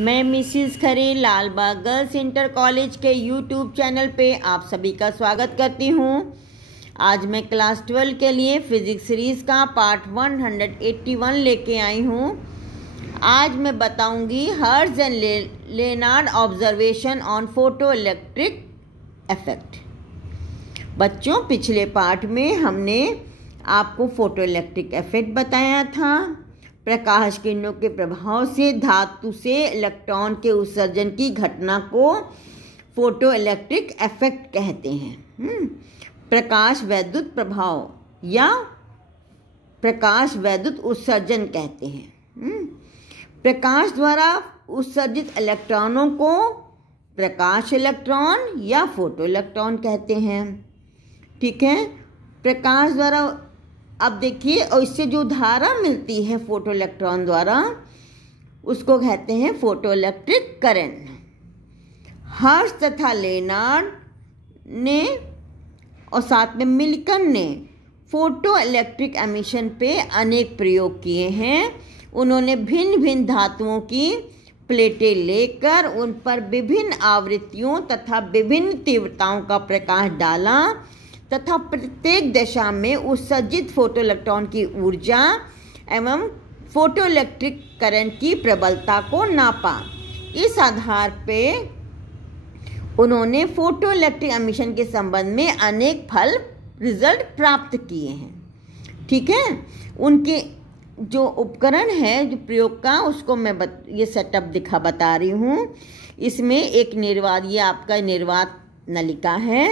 मैं मिसिस खरे Lalbagh girls inter college के YouTube channel पे आप सभी का स्वागत करती हूँ। आज मैं क्लास 12 के लिए फिजिक्स सीरीज़ का पार्ट 181 लेके आई हूँ। आज मैं बताऊँगी hertz and Lennard observation on photo electric effect. बच्चों, पिछले पार्ट में हमने आपको फोटो इलेक्ट्रिक इफेक्ट बताया था। प्रकाश किरणों के प्रभाव से धातु से इलेक्ट्रॉन के उत्सर्जन की घटना को फोटो इलेक्ट्रिक इफेक्ट कहते हैं। प्रकाश वैद्युत प्रभाव या प्रकाश वैद्युत उत्सर्जन कहते हैं। प्रकाश द्वारा उत्सर्जित इलेक्ट्रॉनों को प्रकाश इलेक्ट्रॉन या फोटो इलेक्ट्रॉन कहते हैं। ठीक है, प्रकाश द्वारा अब देखिए, और इससे जो धारा मिलती है फोटो इलेक्ट्रॉन द्वारा उसको कहते हैं फोटो इलेक्ट्रिक करंट। हर्ट्ज तथा लेनार्ड ने और साथ में मिल्टन ने फोटो इलेक्ट्रिक एमिशन पे अनेक प्रयोग किए हैं। उन्होंने भिन्न भिन्न धातुओं की प्लेटें लेकर उन पर विभिन्न आवृत्तियों तथा विभिन्न तीव्रताओं का प्रकाश डाला तथा प्रत्येक दशा में उत्सर्जित फोटो इलेक्ट्रॉन की ऊर्जा एवं फोटो इलेक्ट्रिक करंट की प्रबलता को नापा। इस आधार पे उन्होंने फोटो इलेक्ट्रिक एमिशन के संबंध में अनेक रिजल्ट प्राप्त किए हैं। ठीक है, उनके जो उपकरण है जो प्रयोग का उसको मैं ये सेटअप बता रही हूँ। इसमें एक निर्वात, ये आपका निर्वात नलिका है।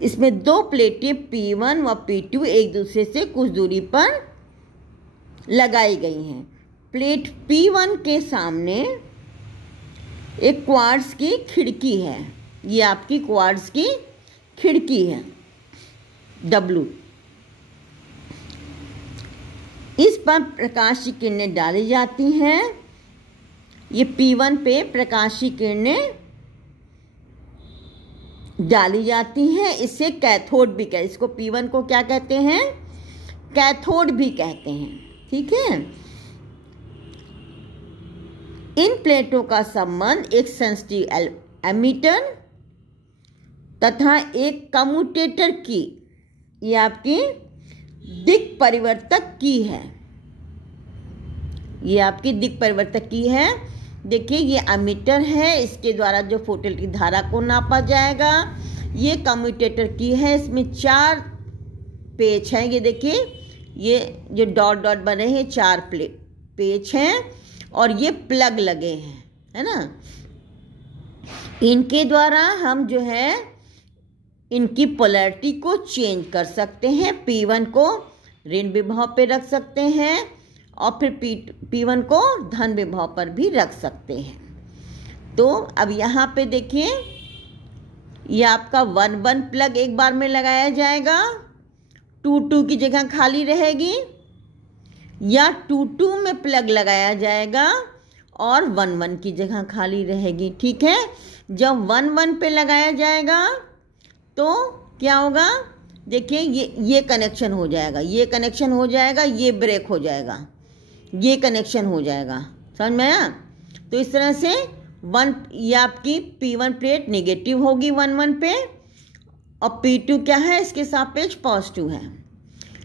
इसमें दो प्लेटें P1 व P2 एक दूसरे से कुछ दूरी पर लगाई गई हैं। प्लेट P1 के सामने एक क्वार्ट्ज की खिड़की है। ये आपकी क्वार्ट्ज की खिड़की है W। इस पर प्रकाश की किरणें डाली जाती हैं। ये P1 पे प्रकाश की किरणें डाली जाती हैं। इसे कैथोड भी कहते हैं। इसको P1 को क्या कहते हैं? कैथोड भी कहते हैं। ठीक है, इन प्लेटों का संबंध एक सेंसिटिव एमीटर तथा एक कम्यूटेटर की, ये आपकी दिक् परिवर्तक की है। ये आपकी दिक् परिवर्तक की है। देखिए, ये एमीटर है, इसके द्वारा जो फोटो की धारा को नापा जाएगा। ये कम्यूटेटर की है, इसमें 4 पेच हैं। ये देखिए, ये जो डॉट डॉट बने हैं 4 पेच हैं और ये प्लग लगे हैं, है ना। इनके द्वारा हम जो है इनकी पोलैरिटी को चेंज कर सकते हैं। P1 को ऋण विभव पे रख सकते हैं और फिर P1 को धन विभव पर भी रख सकते हैं। तो अब यहाँ पे देखिए, ये आपका 1-1 प्लग एक बार में लगाया जाएगा। 2-2 की जगह खाली रहेगी, या 2-2 में प्लग लगाया जाएगा और 1-1 की जगह खाली रहेगी। ठीक है, जब 1-1 पे लगाया जाएगा तो क्या होगा? देखिए, ये कनेक्शन हो जाएगा, ये कनेक्शन हो जाएगा, ये ब्रेक हो जाएगा, ये कनेक्शन हो जाएगा। समझ में आया? तो इस तरह से ये आपकी P1 प्लेट नेगेटिव होगी 1-1 पे और P2 क्या है? इसके सापेक्ष पॉजिटिव है।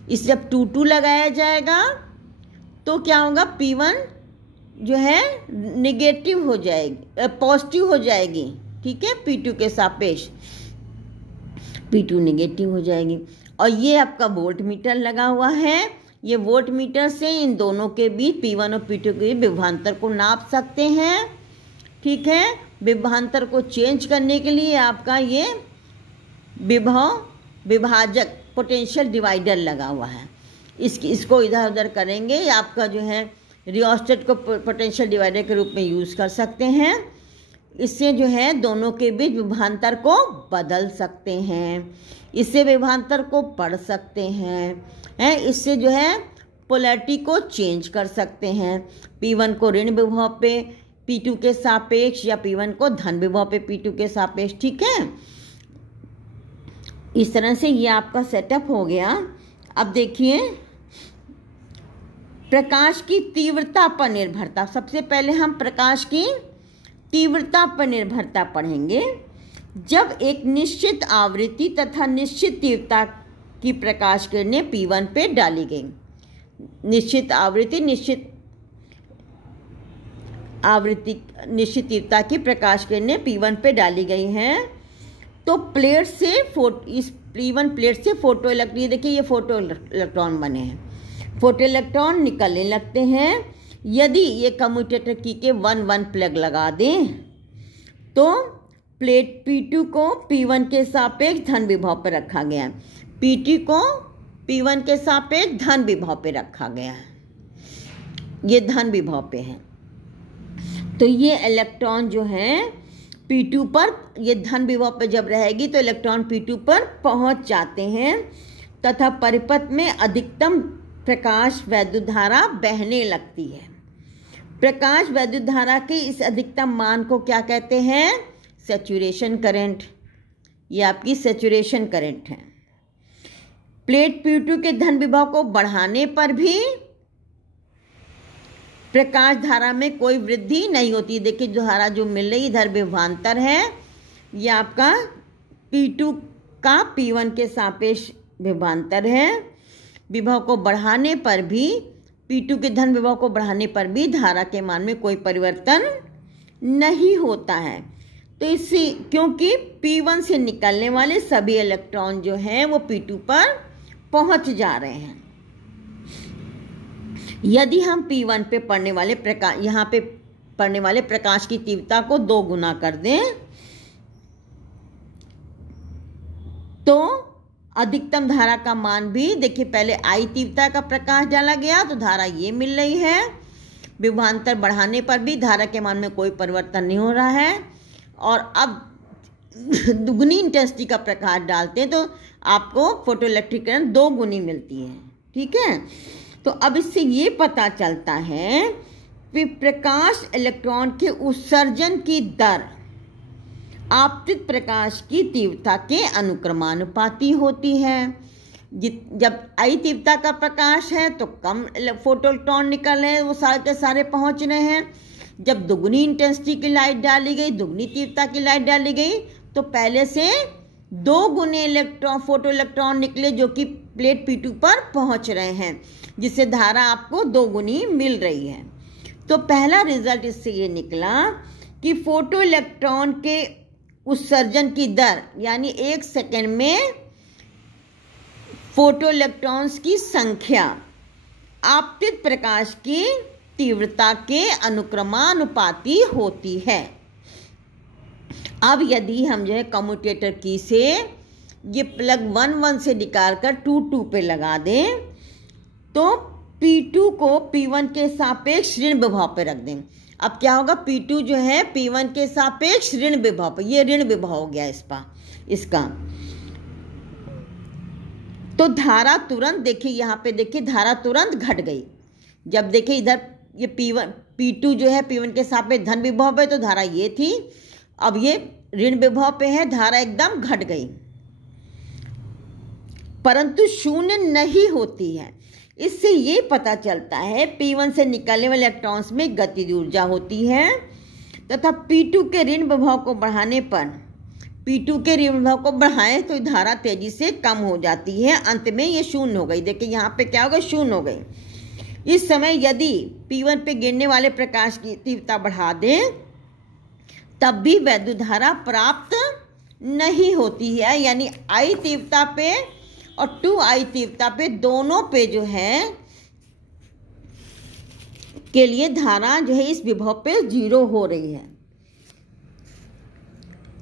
इस जब 2-2 लगाया जाएगा तो क्या होगा? P1 जो है नेगेटिव हो जाएगी, पॉजिटिव हो जाएगी। ठीक है, P2 के सापेक्ष P2 नेगेटिव हो जाएगी। और ये आपका वोल्ट मीटर लगा हुआ है। ये वोल्ट मीटर से इन दोनों के बीच P1 और P2 के विभवांतर को नाप सकते हैं। ठीक है, विभवांतर को चेंज करने के लिए आपका ये विभाजक पोटेंशियल डिवाइडर लगा हुआ है। इसको इधर उधर करेंगे, आपका जो है रियोस्टेट को पोटेंशियल डिवाइडर के रूप में यूज़ कर सकते हैं। इससे जो है दोनों के बीच विभवांतर को बदल सकते हैं, इससे विभवांतर को पढ़ सकते हैं, इससे जो है पोलैरिटी को चेंज कर सकते हैं। P1 को ऋण विभव पे P2 के सापेक्ष या P1 को धन विभव पे P2 के सापेक्ष। ठीक है, इस तरह से ये आपका सेटअप हो गया। अब देखिए, प्रकाश की तीव्रता पर निर्भरता। सबसे पहले हम प्रकाश की तीव्रता पर निर्भरता पढ़ेंगे। जब एक निश्चित आवृत्ति तथा निश्चित तीव्रता की प्रकाश किरणें P1 पे डाली गई, निश्चित आवृत्ति निश्चित तीव्रता की प्रकाश किरणें P1 पे डाली गई हैं, तो प्लेट से इस P1 प्लेट से फोटो इलेक्ट्रॉन, देखिए ये फोटो इलेक्ट्रॉन बने हैं, फोटो इलेक्ट्रॉन निकलने लगते हैं। यदि ये कम्यूटेटर की के 1-1 प्लग लगा दें तो प्लेट P2 को P1 के सापेक्ष धन विभव पर रखा गया है। P2 को P1 के सापेक्ष धन विभव पे रखा गया है, ये धन विभव पे है। तो ये इलेक्ट्रॉन जो है P2 पर, ये धन विभव पे जब रहेगी तो इलेक्ट्रॉन P2 पर पहुंच जाते हैं तथा परिपथ में अधिकतम प्रकाश वैद्युत धारा बहने लगती है। प्रकाश वैद्युत धारा के इस अधिकतम मान को क्या कहते हैं? Saturation current. ये आपकी सैचुरेशन करंट है। प्लेट P2 के धन विभव को बढ़ाने पर भी प्रकाश धारा में कोई वृद्धि नहीं होती। देखिए जो धारा जो मिल रही इधर विभवांतर है, ये आपका P2 का P1 के सापेक्ष विभवांतर है। विभव को बढ़ाने पर भी, P2 के धन विभव को बढ़ाने पर भी धारा के मान में कोई परिवर्तन नहीं होता है। तो इसी क्योंकि P1 से निकलने वाले सभी इलेक्ट्रॉन जो हैं वो P2 पर पहुंच जा रहे हैं। यदि हम P1 पे पड़ने वाले प्रकाश, यहाँ पे पड़ने वाले प्रकाश की तीव्रता को 2 गुना कर दें तो अधिकतम धारा का मान भी, देखिए पहले I तीव्रता का प्रकाश डाला गया तो धारा ये मिल रही है। विभवांतर बढ़ाने पर भी धारा के मान में कोई परिवर्तन नहीं हो रहा है। और अब दुगनी इंटेंसिटी का प्रकाश डालते हैं तो आपको फोटोइलेक्ट्रिक करंट 2 गुनी मिलती है। ठीक है, तो अब इससे ये पता चलता है कि प्रकाश इलेक्ट्रॉन के उत्सर्जन की दर आपतित प्रकाश की तीव्रता के अनुक्रमानुपाती होती है। जब I तीव्रता का प्रकाश है तो कम फोटो इलेक्ट्रॉन निकल रहे हैं, वो सारे के सारे पहुंच रहे हैं। जब दुगनी इंटेंसिटी की लाइट डाली गई, दुगनी तीव्रता की लाइट डाली गई तो पहले से 2 गुने इलेक्ट्रॉन, फोटो इलेक्ट्रॉन निकले जो कि प्लेट P2 पर पहुंच रहे हैं, जिससे धारा आपको 2 गुनी मिल रही है। तो पहला रिजल्ट इससे ये निकला कि फोटो इलेक्ट्रॉन के उत्सर्जन की दर, यानी 1 सेकेंड में फोटो इलेक्ट्रॉन्स की संख्या आपतित प्रकाश की तीव्रता के अनुक्रमानुपाती होती है। अब यदि हम जो है कम्यूटेटर की से ये प्लग 1-1 से निकालकर 2-2 पे लगा दें तो P2 को P1 के सापेक्ष ऋण विभव पे रख दें। अब क्या होगा? P2 जो है P1 के सापेक्ष ऋण विभव पे, ये ऋण विभव हो गया इसका। तो धारा तुरंत, देखिए यहाँ पे देखिए धारा तुरंत घट गई। जब देखिए इधर ये P2 जो है P1 के सापेक्ष धन विभव पे, तो धारा ये थी, अब ये ऋण विभव पे है, धारा एकदम घट गई, परंतु शून्य नहीं होती है। इससे ये पता चलता है P1 से निकलने वाले इलेक्ट्रॉन्स में गतिज ऊर्जा होती है तथा P2 के ऋण विभव को बढ़ाने पर, P2 के ऋण विभव को बढ़ाएं तो धारा तेजी से कम हो जाती है। अंत में ये शून्य हो गई। देखिए यहाँ पे क्या होगा? शून्य हो गई। इस समय यदि P1 पे गिरने वाले प्रकाश की तीव्रता बढ़ा दें तब भी वैद्युत धारा प्राप्त नहीं होती है, यानी I तीव्रता पे और 2I तीव्रता पे, दोनों पे जो है के लिए धारा जो है इस विभव पे 0 हो रही है।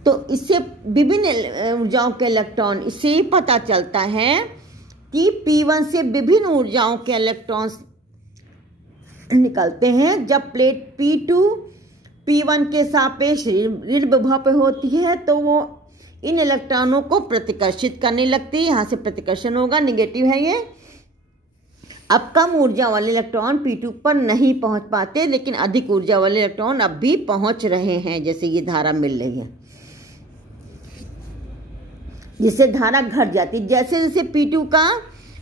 तो इससे विभिन्न ऊर्जाओं के इलेक्ट्रॉन, इससे पता चलता है कि P1 से विभिन्न ऊर्जाओं के इलेक्ट्रॉन्स निकलते हैं। जब प्लेट P2 P1 के सापेक्ष ऋण विभव पे होती है तो वो इन इलेक्ट्रॉनों को प्रतिकर्षित करने लगती है। यहाँ से प्रतिकर्षण होगा, निगेटिव है ये। अब कम ऊर्जा वाले इलेक्ट्रॉन P2 पर नहीं पहुंच पाते, लेकिन अधिक ऊर्जा वाले इलेक्ट्रॉन अब भी पहुंच रहे हैं, जैसे ये धारा मिल रही है, जिससे धारा घट जाती है। जैसे जैसे P2 का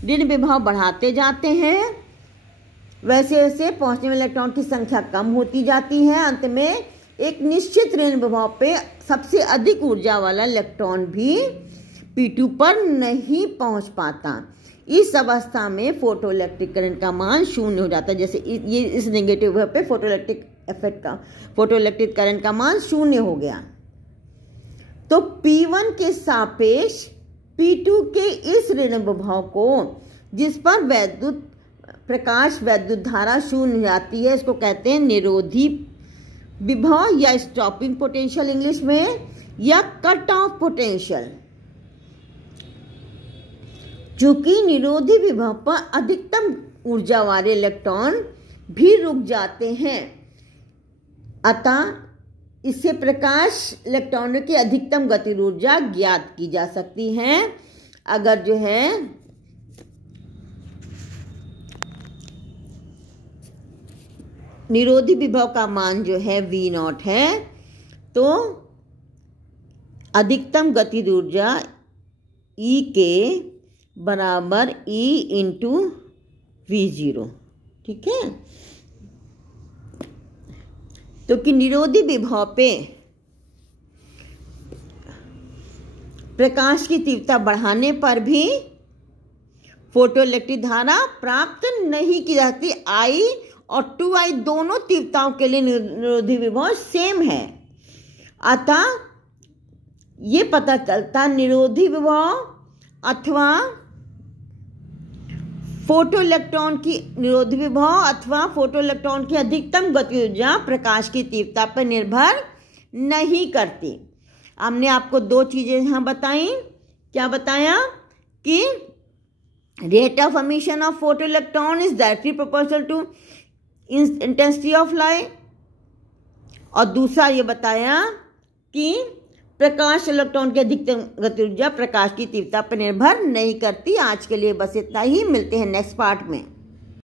ऋण विभव बढ़ाते जाते हैं वैसे वैसे पहुंचने वाले इलेक्ट्रॉन की संख्या कम होती जाती है। अंत में एक निश्चित ऋण विभव पे सबसे अधिक ऊर्जा वाला इलेक्ट्रॉन भी P2 पर नहीं पहुंच पाता। इस अवस्था में फोटोइलेक्ट्रिक करंट का मान शून्य हो जाता है। जैसे ये इस नेगेटिव विभव पे फोटोइलेक्ट्रिक करंट का मान शून्य हो गया। तो P1 के सापेक्ष P2 के इस ऋण विभव को, जिस पर प्रकाश वैद्युत धारा शून्य हो जाती है, इसको कहते हैं निरोधी विभव या स्टॉपिंग पोटेंशियल इंग्लिश में, या कट ऑफ पोटेंशियल। चूंकि निरोधी विभव पर अधिकतम ऊर्जा वाले इलेक्ट्रॉन भी रुक जाते हैं, अतः इससे प्रकाश इलेक्ट्रॉनों की अधिकतम गतिज ऊर्जा ज्ञात की जा सकती है। अगर जो है निरोधी विभव का मान जो है V0 है, तो अधिकतम गतिज ऊर्जा E के बराबर E इंटू V0, ठीक है। तो कि निरोधी विभव पे प्रकाश की तीव्रता बढ़ाने पर भी फोटोइलेक्ट्रिक धारा प्राप्त नहीं की जाती। I और 2I दोनों तीव्रताओं के लिए निरोधी विभव सेम है। अतः ये पता चलता निरोधी विभव अथवा फोटोइलेक्ट्रॉन की निरोधी विभव अथवा फोटोइलेक्ट्रॉन की अधिकतम गतिज ऊर्जा प्रकाश की तीव्रता पर निर्भर नहीं करती। हमने आपको दो चीजें यहाँ बताई। क्या बताया कि rate of emission of photoelectron is directly proportional to intensity of light, और दूसरा ये बताया कि प्रकाश इलेक्ट्रॉन की अधिकतम गतिज ऊर्जा प्रकाश की तीव्रता पर निर्भर नहीं करती। आज के लिए बस इतना ही, मिलते हैं नेक्स्ट पार्ट में।